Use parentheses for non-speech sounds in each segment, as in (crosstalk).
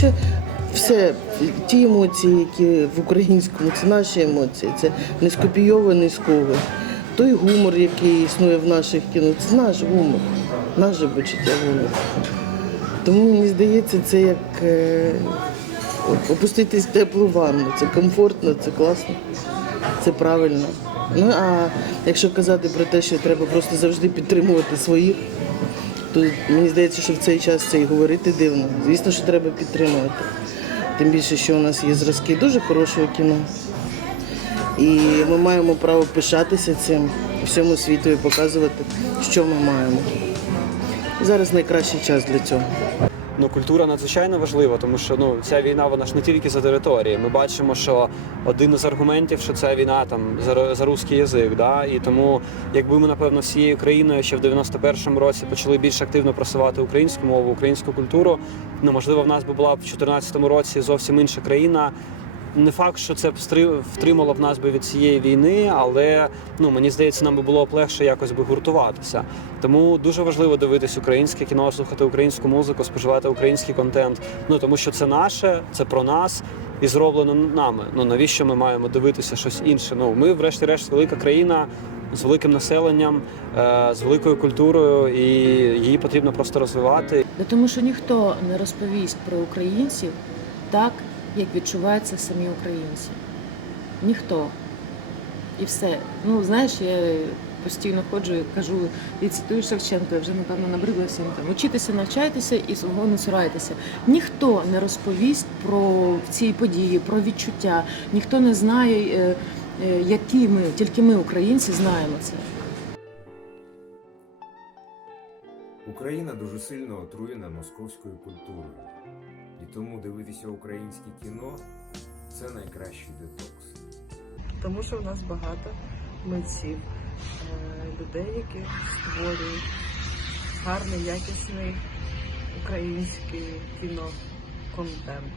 що все, ті емоції, які в українському, це наші емоції, це не скопійований з когось. Той гумор, який існує в наших кіно, це наш гумор, наше почуття гумору. Тому мені здається, це як е, опуститись в теплу ванну. Це комфортно, це класно, це правильно. Ну а якщо казати про те, що треба просто завжди підтримувати своїх, то мені здається, що в цей час це і говорити дивно. Звісно, що треба підтримувати. Тим більше, що у нас є зразки дуже хорошого кіно. І ми маємо право пишатися цим всьому світу і показувати, що ми маємо. Зараз найкращий час для цього. Ну, культура надзвичайно важлива, тому що ну ця війна вона ж не тільки за території. Ми бачимо, що один із аргументів, що це війна там за, за русський язик. Да? І тому, якби ми напевно всією країною ще в 91-му році почали більш активно просувати українську мову, українську культуру, ну можливо, в нас би була в 2014 році зовсім інша країна. Не факт, що це втримало б нас би від цієї війни, але ну мені здається, нам би було б легше якось би гуртуватися. Тому дуже важливо дивитись українське кіно, слухати українську музику, споживати український контент. Ну тому що це наше, це про нас і зроблено нами. Ну навіщо ми маємо дивитися щось інше? Ну ми, врешті-решт, велика країна з великим населенням, е, з великою культурою, і її потрібно просто розвивати. Тому що ніхто не розповість про українців так, як відчуваються самі українці. Ніхто. І все. Ну, знаєш, я постійно ходжу і кажу, і цитую Шевченка, я вже напевно набридла всім там. Учітеся, навчайтеся і свого не цурайтеся. Ніхто не розповість про ці події, про відчуття. Ніхто не знає, е, е, які ми, тільки ми, українці, знаємо це. Україна дуже сильно отруєна московською культурою. Тому дивитися українське кіно це найкращий детокс. Тому що в нас багато митців, е, людей, які створюють гарний, якісний український кіноконтент.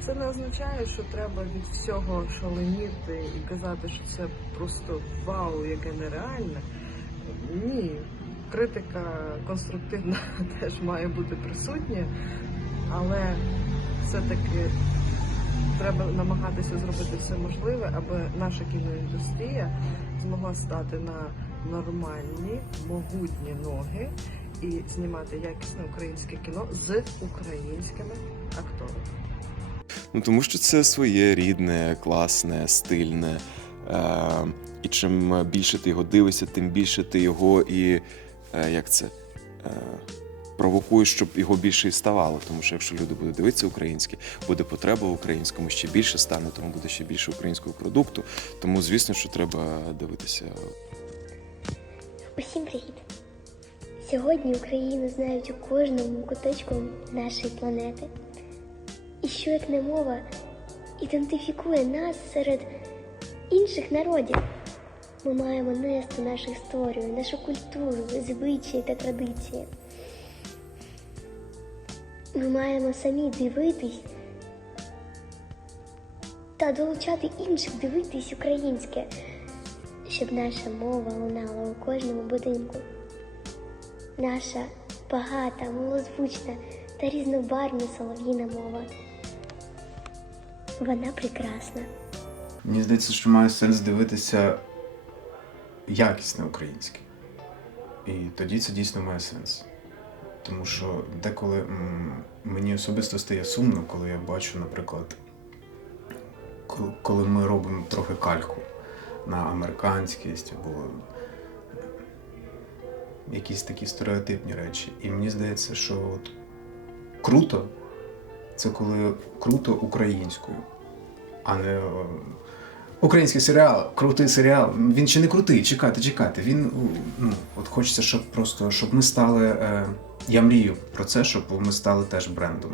Це не означає, що треба від всього шаленіти і казати, що це просто вау, яке нереальне. Ні, критика конструктивна (laughs) теж має бути присутня, але все-таки треба намагатися зробити все можливе, аби наша кіноіндустрія змогла стати на нормальні, могутні ноги і знімати якісне українське кіно з українськими акторами. Ну тому що це своє рідне, класне, стильне. Е, і чим більше ти його дивишся, тим більше ти його і е, як це е, провокуєш, щоб його більше і ставало. Тому що якщо люди будуть дивитися українське, буде потреба в українському ще більше стане, тому буде ще більше українського продукту. Тому звісно, що треба дивитися Усім привіт! Сьогодні Україну знають у кожному куточку нашої планети. І що як не мова ідентифікує нас серед інших народів. Ми маємо нести нашу історію, нашу культуру, звичаї та традиції. Ми маємо самі дивитись та долучати інших дивитись українське щоб наша мова лунала у кожному будинку. Наша багата, милозвучна та різнобарвна солов'їна мова. Вона прекрасна. Мені здається, що має сенс дивитися якісне українське. І тоді це дійсно має сенс. Тому що деколи мені особисто стає сумно, коли я бачу, наприклад, коли- ми робимо трохи кальку на американськість або якісь такі стереотипні речі. І мені здається, що от круто це коли круто українською, а не український серіал, крутий серіал. Він ще не крутий, чекайте, чекайте. Він ну, от хочеться, щоб просто щоб ми стали. Е, я мрію про це, щоб ми стали теж брендом.